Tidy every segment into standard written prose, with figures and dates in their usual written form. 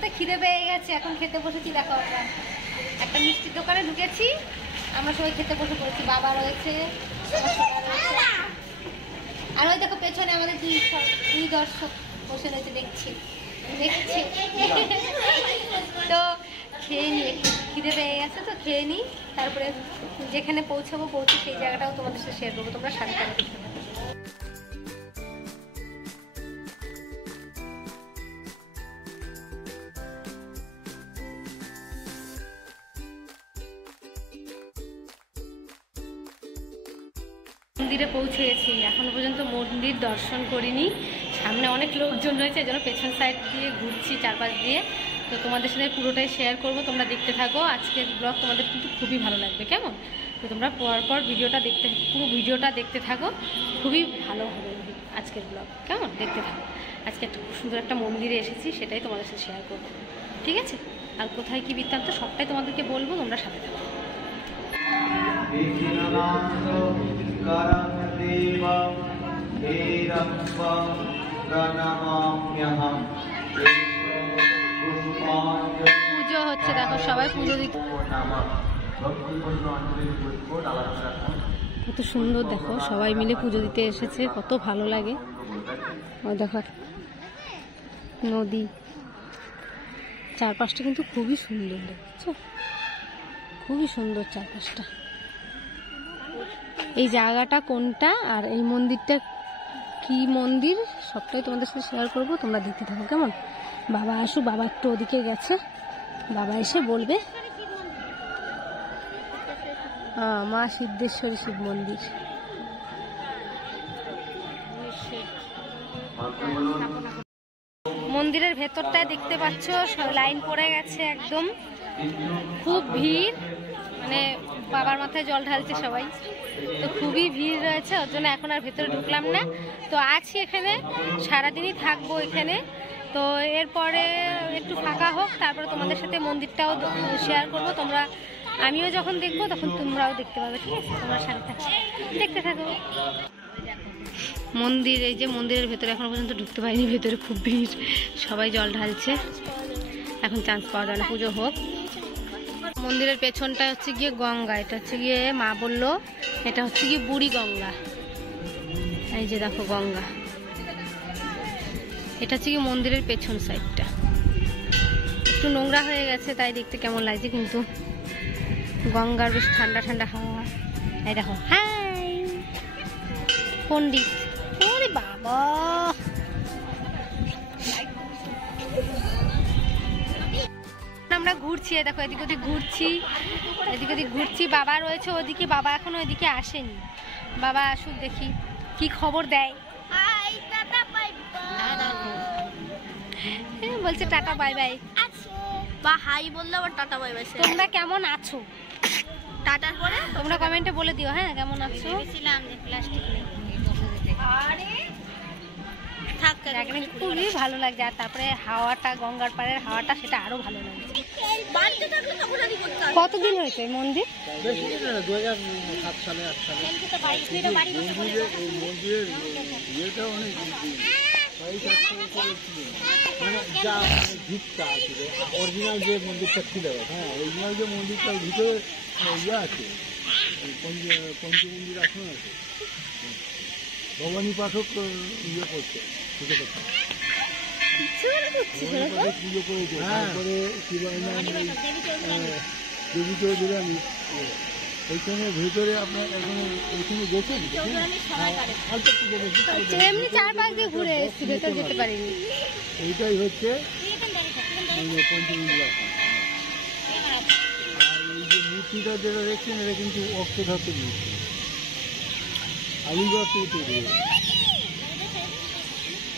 বলতে খিদে পেয়ে গেছে, এখন খেতে বসেছি। দেখো আমরা একটা মিষ্টির দোকানে ঢুকেছি, আমরা সবাই খেতে বসে পড়েছি। বাবা রয়েছে, আর ওই দেখো পেছনে আমাদের দুই দর্শক বসে রয়েছে, দেখছে। তো খেয়ে নিই, একটু খিদে পেয়ে গেছে তো খেয়ে নিই, তারপরে যেখানে পৌঁছে সেই জায়গাটাও তোমাদের সাথে শেয়ার করবো, তোমরা সাথে থাকো। মন্দিরে পৌঁছে গেছি, এখনো পর্যন্ত মন্দির দর্শন করিনি। সামনে অনেক লোকজন রয়েছে, এই জন্য পেছন সাইড দিয়ে ঘুরছি, চারপাশ দিয়ে। তো তোমাদের সাথে পুরোটাই শেয়ার করব, তোমরা দেখতে থাকো। আজকের ব্লগ তোমাদের কিন্তু খুবই ভালো লাগবে, কেমন? তো তোমরা পর ভিডিওটা পুরো ভিডিওটা দেখতে থাকো, খুবই ভালো হবে আজকের ব্লগ, কেমন? দেখতে থাকো। আজকে খুব সুন্দর একটা মন্দিরে এসেছি, সেটাই তোমাদের সাথে শেয়ার করবো, ঠিক আছে? আর কোথায় কি বৃত্তান্ত সবটাই তোমাদেরকে বলবো, তোমরা সাথে থাকো। পুজো হচ্ছে, দেখো সবাই পুজো দিতে, কত সুন্দর। দেখো সবাই মিলে পুজো দিতে এসেছে, কত ভালো লাগে। দেখো নদী, চারপাশটা কিন্তু খুবই সুন্দর, দেখছো? খুবই সুন্দর চারপাশটা। এই জায়গাটা কোনটা আর এই মন্দিরটা কি মন্দির সবটাই তোমাদের সাথে শেয়ার করবো, তোমরা দেখতে থাকো, কেমন? বাবা আসুক, বাবা একটু ওদিকে গেছে, বাবা এসে বলবে। মা সিদ্ধেশ্বরী শিব মন্দির। মন্দিরের ভেতরটায় দেখতে পাচ্ছ লাইন পড়ে গেছে একদম, খুব ভিড়, মানে বাবার মাথায় জল ঢালছে সবাই, তো খুবই ভিড় রয়েছে, ওর জন্য এখন আর ভেতরে ঢুকলাম না। তো আছি এখানে, সারাদিনই থাকবো এখানে। তো এরপরে একটু ফাঁকা হোক, তারপরে তোমাদের সাথে মন্দিরটাও শেয়ার করবো। আমিও যখন দেখবো তখন তোমরাও দেখতে পাবে, ঠিক আছে? তোমরা সাথে থাকো, দেখতে থাকো। মন্দির, এই যে মন্দিরের ভেতরে এখনো পর্যন্ত ঢুকতে পারিনি, ভেতরে খুব ভিড়, সবাই জল ঢালছে, এখন চান্স পাওয়া যায় না, পুজো হোক। মন্দিরের পেছনটা হচ্ছে গিয়ে গঙ্গা, এটা হচ্ছে গিয়ে মা বললো এটা হচ্ছে গিয়ে বুড়ি গঙ্গা। এই যে দেখো গঙ্গা, এটা হচ্ছে গিয়ে মন্দিরের পেছন সাইডটা। একটু নোংরা হয়ে গেছে, তাই দেখতে কেমন লাগছে, কিন্তু গঙ্গার বেশ ঠান্ডা ঠান্ডা হাওয়া। এই দেখো, হাই পন্ডিত, ওরে বাবা, আমরা ঘুরছি, দেখো এদিক ওদিক ঘুরছি, বাবা রয়েছে ওদিকে, বাবা এখনো ওইদিকে আসেনি, বাবা আসুক, দেখি কি খবর দেয়। বলছে টাটা বাই বাই, বা হাই বললে আবার টাটা বাই বাই। তোমরা কেমন আছো টাটার পরে তোমরা কমেন্টে বলে দিও, হ্যাঁ কেমন আছো। খুবই ভালো লাগছে, আর তারপরে হাওয়াটা, গঙ্গার পাড়ের হাওয়াটা, সেটা আরো ভালো লাগছে। কতদিন হয়েছে এই মন্দির? 2007 সালে 8 সালে মানে যা ভিতটা আছে, অরিজিনাল যে মন্দিরটা ছিল, হ্যাঁ অরিজিনাল যে মন্দিরটার ভিতরে ইয়ে আছে, পঞ্চমন্দির আসন আছে, ভবানী পাঠক ইয়ে করছে, পুজো করছে, পুজো করেছে। তারপরে দেবী চৌধুরী, আমি ওইখানে ভেতরে আপনার এখানে ওইখানে গেছেন, এমনি 4-5 দিয়ে ঘুরে এসেছি, ভেতরে যেতে পারিনি। এইটাই হচ্ছে পঞ্চমন্দির আসন। আর এই যে মূর্তিটা যেটা দেখছেন, এটা কিন্তু অষ্টধাতুর মূর্তি, আলিগড় থেকে তৈরি হয়েছে।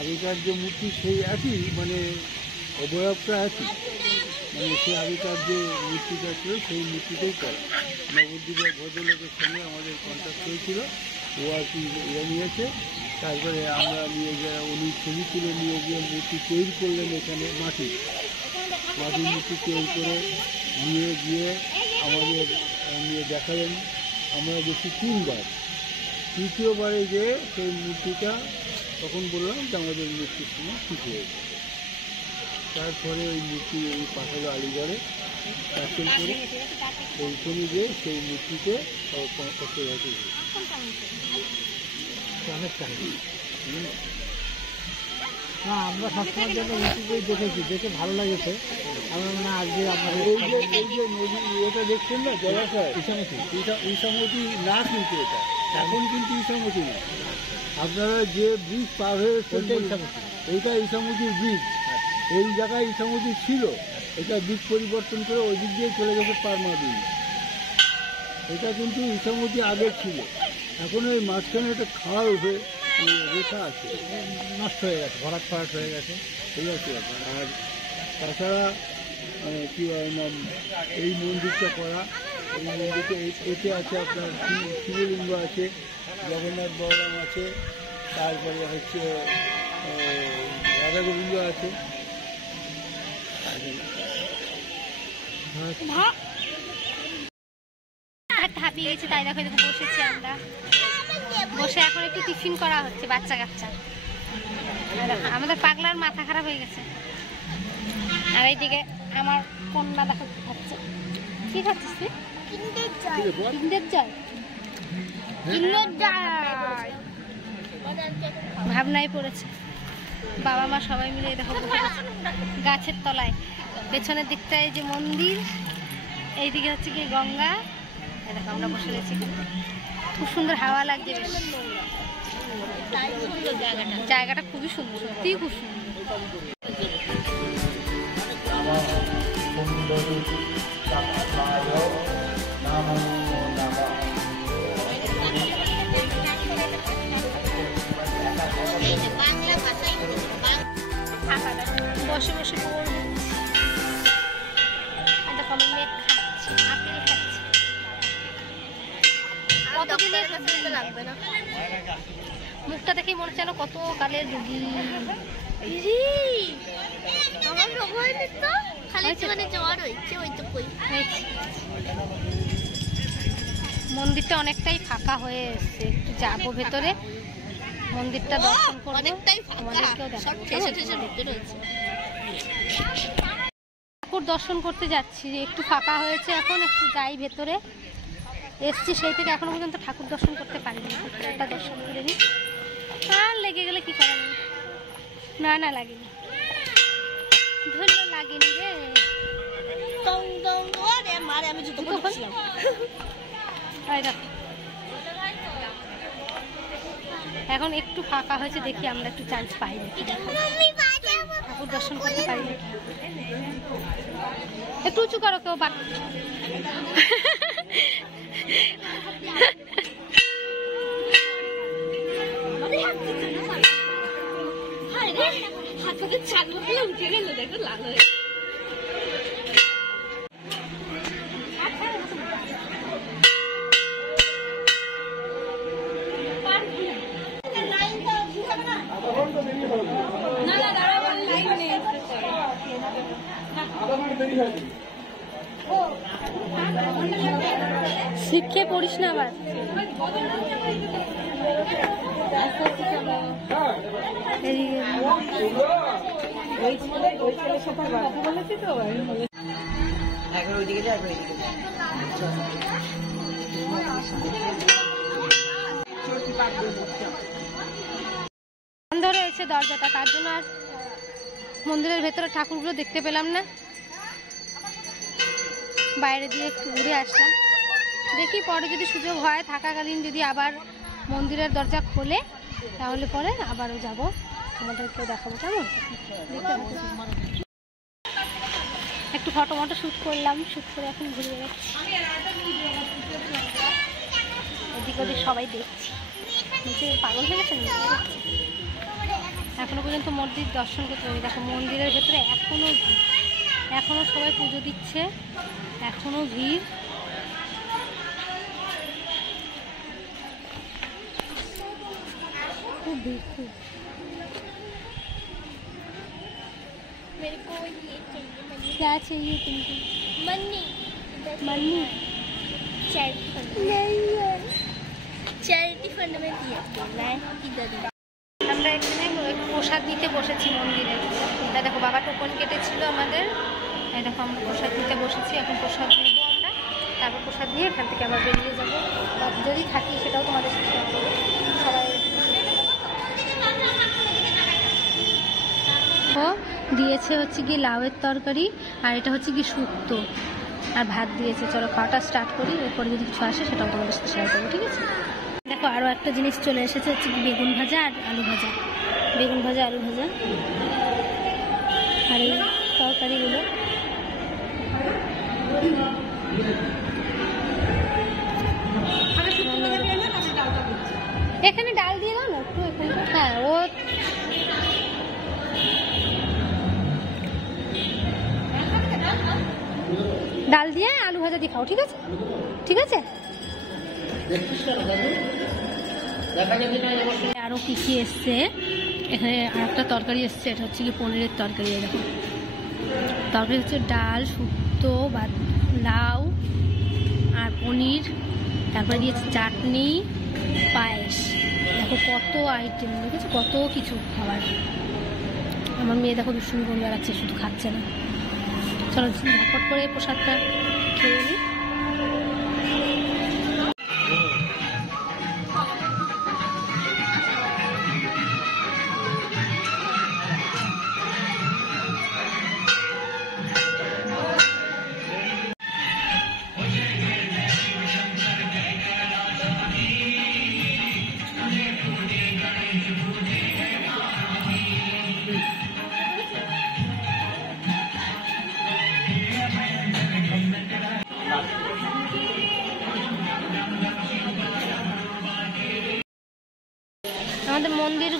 আগেকার যে মূর্তি সেই একই, মানে অবয়বটা একই, মানে সে আগেকার যে মূর্তিটা ছিল সেই মূর্তিটাই করে। নবদ্বীপের ভদ্রলোকের সঙ্গে আমাদের কন্ট্যাক্ট হয়েছিল, ও আর কি ইয়ে নিয়েছে, তারপরে আমরা নিয়ে যাই, উনি ছবি তুলে নিয়ে গিয়ে মূর্তি তৈরি করলেন এখানে, মাটির মূর্তি তৈরি করে নিয়ে গিয়ে আমাদের নিয়ে দেখালেন। আমরা গেছি 3 বার, তৃতীয়বারে যে সেই মূর্তিটা তখন বললাম যে আমাদের মূর্তির সময় ঠিক হয়েছে। তারপরে ওই মূর্তি এই পাঠালো আলিগড়ে পার্সেল করে ওইখানে গিয়ে সেই মূর্তিতে করতে যাচ্ছে অনেকটা। না আমরা সবসময়ের জন্য ইউটিউবেই দেখেছি, দেখে ভালো লাগেছে। আমার মনে হয় আজকে আমাদের এই যে নদী এটা দেখছেন না জলাশয় ইসামতি না, কিন্তু এটা এখন কিন্তু ইসামতি না। আপনারা যে ব্রিজ পার হয়েছেন এইটা ইসামতির ব্রিজ, এই জায়গায় ইসামতি ছিল, এটা ব্রিজ পরিবর্তন করে ওই দিক দিয়ে চলে গেছে পারমাদি। এটা কিন্তু ইসামতি আগে ছিল, এখন এই মাঝখানে একটা খাল উঠে রেখা আছে, নষ্ট হয়ে গেছে, ভরাট ফরাট হয়ে গেছে, ঠিক আছে। আর তাছাড়া কী হয় না, এই মন্দিরটা করা, এই মন্দিরটা এতে আছে আপনার শিবলিঙ্গ আছে, জগন্নাথ বলরাম আছে, তারপরে হচ্ছে রাধা গোবিন্দ আছে। হাঁপিয়ে গেছি, তাই দেখো এরকম বসেছি আমরা, বসে এখন একটু টিফিন করা হচ্ছে বাচ্চা কাচ্চা। আমাদের পাগলার মাথা খারাপ হয়ে গেছে। আর এইদিকে আমার কন্যা দেখো কি খাচ্ছে। কি খাচ্ছিস তুই? কিন্ডার জয়। ভাবনাই পড়েছে। বাবা মা সবাই মিলে দেখো গাছের তলায়, পেছনের দিকটায় যে মন্দির, এইদিকে হচ্ছে কি গঙ্গা। দেখো আমরা বসে রয়েছি, খুব সুন্দর হাওয়া লাগছে, জায়গাটা খুবই সুন্দর, সত্যিই খুব সুন্দর। বসে বসে লাগবে না, মুখটা দেখেই মনে হচ্ছে যেন কত কালের রুগী। মন্দিরটা অনেকটাই ফাঁকা হয়ে এসছে, একটু যাবো ভেতরে, মন্দিরটা দর্শন করবো, ঠাকুর দর্শন করতে যাচ্ছি, একটু ফাঁকা হয়েছে এখন, একটু যাই ভেতরে। এসছি সেই থেকে এখনো পর্যন্ত ঠাকুর দর্শন করতে পারিনি, ঠাকুরটা দর্শন করে নি। আর লেগে গেলে কি করার, না না লাগেনি, ধরলে লাগেনি রে। এখন একটু ফাঁকা হয়েছে, দেখি আমরা একটু চান্স পাই নাকি, ঠাকুর দর্শন করতে পারি নাকি। একটু উঁচু করো কেউ, উঠে গেল দেখো লাল হয়ে। শিখে পড়িস না আবার। বন্ধ রয়েছে দরজাটা, তার জন্য আর মন্দিরের ভেতরে ঠাকুরগুলো দেখতে পেলাম না। বাইরে দিয়ে একটু ঘুরে আসলাম, দেখি পরে যদি সুযোগ হয় থাকাকালীন যদি আবার মন্দিরের দরজা খোলে তাহলে পরে আবারও যাব, তোমাদেরকেও দেখাবো। কেমন একটু ফটো মটো শ্যুট করলাম, শ্যুট করে এখন ঘুরে বেড়াচ্ছি, এদিক ওদিক সবাই দেখছি, নিচে পাগল হয়ে গেছে। এখনো পর্যন্ত মন্দির দর্শন করতে পারি। দেখো মন্দিরের ভেতরে এখনো সবাই পুজো দিচ্ছে, এখনো ভিড়। खूब भीड़ खूब। मेरे को ये चाहिए मनी। क्या चाहिए तुमको? मनी। मनी चैरिटी फंड नहीं है, चैरिटी फंड में दिया है इधर। আমরা এখানে প্রসাদ নিতে বসেছি মন্দিরে। তাই দেখো বাবা টোকন কেটেছিল আমাদের, এই দেখো আমরা প্রসাদ নিতে বসেছি। এখন প্রসাদ নেবো আমরা, তারপর প্রসাদ নিয়ে এখান থেকে আবার বেরিয়ে যাবো। বা যদি থাকি সেটাও তোমাদের সাথে শেয়ার করবো। সবাই দিয়েছে হচ্ছে কি লাউয়ের তরকারি, আর এটা হচ্ছে কি শুক্তো আর ভাত দিয়েছে। চলো খাওয়াটা স্টার্ট করি, এরপরে যদি কিছু আসে সেটাও তোমাদের সাথে শেয়ার করবো, ঠিক আছে? দেখো আরও একটা জিনিস চলে এসেছে, হচ্ছে কি বেগুন ভাজা আর আলু ভাজা। বেগুন ভাজা আলু ভাজা আর এই তরকারিগুলো। এখানে ডাল দিয়ে দাও না একটু এখানে। হ্যাঁ ও ডাল দিয়ে আলু ভাজা দিয়ে খাও, ঠিক আছে? ঠিক আছে। আরো কি কি এসছে এখানে, আর একটা তরকারি এসছে, এটা হচ্ছে কি পনিরের তরকারি। এরকম তরকারি হচ্ছে ডাল, শুক্তো বা লাউ আর পনির, তারপরে দিয়েছে চাটনি, পায়েস। দেখো কত আইটেম, দেখেছো কত কিছু খাবার। আমার মেয়ে দেখো দুষ্টুমি করে বেড়াচ্ছে, শুধু খাচ্ছে না। চলো ঝটপট করে প্রসাদটা খেয়ে নিই। আমাদের মন্দির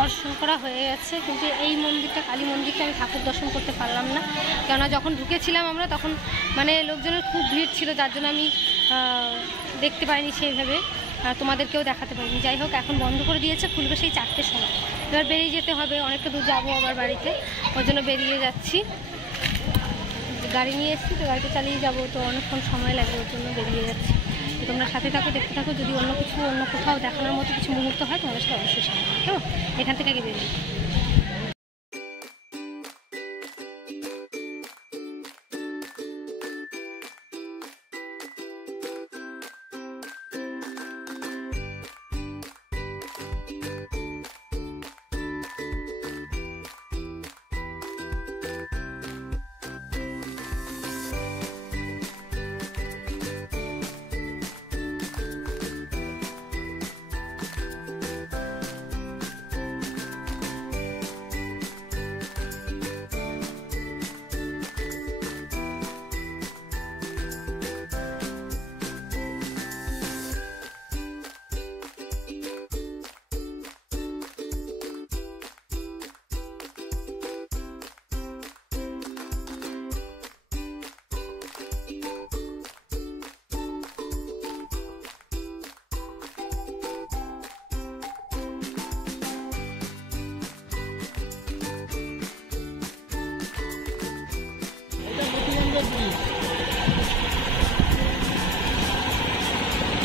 দর্শন করা হয়ে গেছে, কিন্তু এই মন্দিরটা কালী মন্দিরটা আমি ঠাকুর দর্শন করতে পারলাম না, কেননা যখন ঢুকেছিলাম আমরা তখন মানে লোকজনের খুব ভিড় ছিল, যার জন্য আমি দেখতে পাইনি সেইভাবে, তোমাদেরকেও দেখাতে পারিনি। যাই হোক এখন বন্ধ করে দিয়েছে, খুলবে সেই 4টের সময়। এবার বেরিয়ে যেতে হবে, অনেকটা দূর যাবো আবার বাড়িতে, ওর জন্য বেরিয়ে যাচ্ছি। গাড়ি নিয়ে এসেছি তো, গাড়িটা চালিয়ে যাবো, তো অনেকক্ষণ সময় লাগবে, ওর জন্য বেরিয়ে যাচ্ছি। তোমরা সাথে থাকো, দেখতে থাকো। যদি অন্য কোথাও দেখানোর মতো কিছু মুহূর্ত হয় তোমাদের সাথে অবশ্যই শেয়ার করবো, কেমন? এখান থেকে আগে বেরিয়ে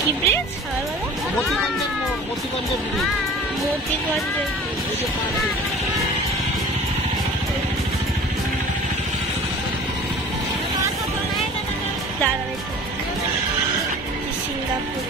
কি ব্রিজ? মতিগঞ্জের ব্রিজ। মতিগঞ্জের ব্রিজ। দাঁড়াবে সিঙ্গাপুর।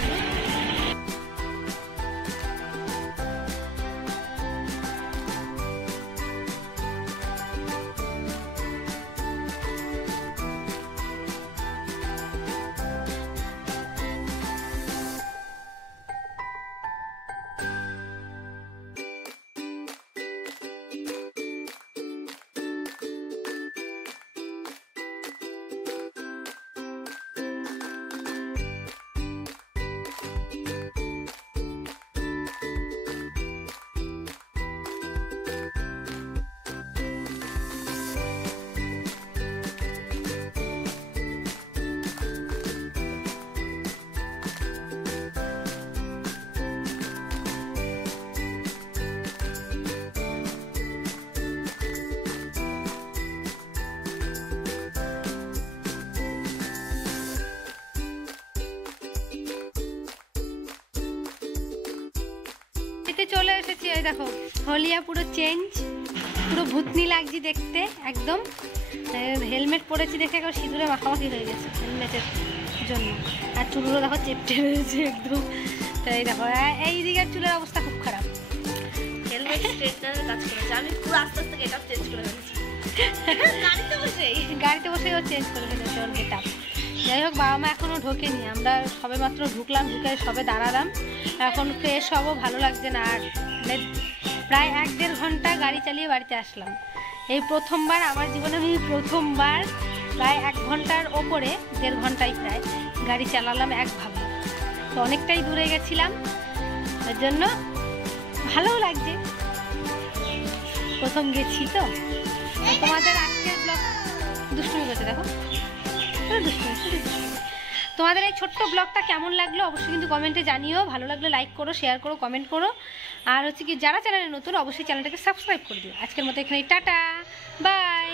চলে এসেছি, এই দেখো হলিয়া পুরো চেঞ্জ, পুরো ভূতনি লাগছে দেখতে একদম। হেলমেট পরেছি দেখে একবার সিঁদুরে মাখামাখি হয়ে গেছে হেলমেটের জন্য। আর চুলগুলো দেখো চেপটে রয়েছে একদম। তাই দেখো এই দিকের চুলের অবস্থা খুব খারাপ। হেলমেট স্ট্রেটনারের কাজ করেছে, আমি পুরো আস্তে আস্তে গেটআপ চেঞ্জ করে ফেলেছি গাড়িতে বসেই ও চেঞ্জ করে ফেলেছে ওর গেটআপ। যাই হোক, বাবা মা এখনও ঢোকেনি, আমরা সবে মাত্র ঢুকলাম, ঢুকে সবে দাঁড়ালাম। এখন ফ্রেশ হবো, ভালো লাগছে না। আর প্রায় 1-1.5 ঘন্টা গাড়ি চালিয়ে বাড়িতে আসলাম। এই প্রথমবার আমার জীবনে, আমি প্রথমবার প্রায় 1 ঘন্টার ওপরে, 1.5 ঘন্টায় প্রায় গাড়ি চালালাম একভাবে। তো অনেকটাই দূরে গেছিলাম, তার জন্য ভালোও লাগছে, প্রথম গেছি তো। তোমাদের আজকের ব্লগ দুষ্টুমি করছে দেখো, দুষ্টুমি। তোমাদের এই ছোট্ট ব্লগটা কেমন লাগলো অবশ্যই কিন্তু কমেন্টে জানিও। ভালো লাগলে লাইক করো, শেয়ার করো, কমেন্ট করো। আর হচ্ছে কি, যারা চ্যানেলে নতুন অবশ্যই চ্যানেলটাকে সাবস্ক্রাইব করে দিও। আজকের মতো এখানে টাটা, বাই।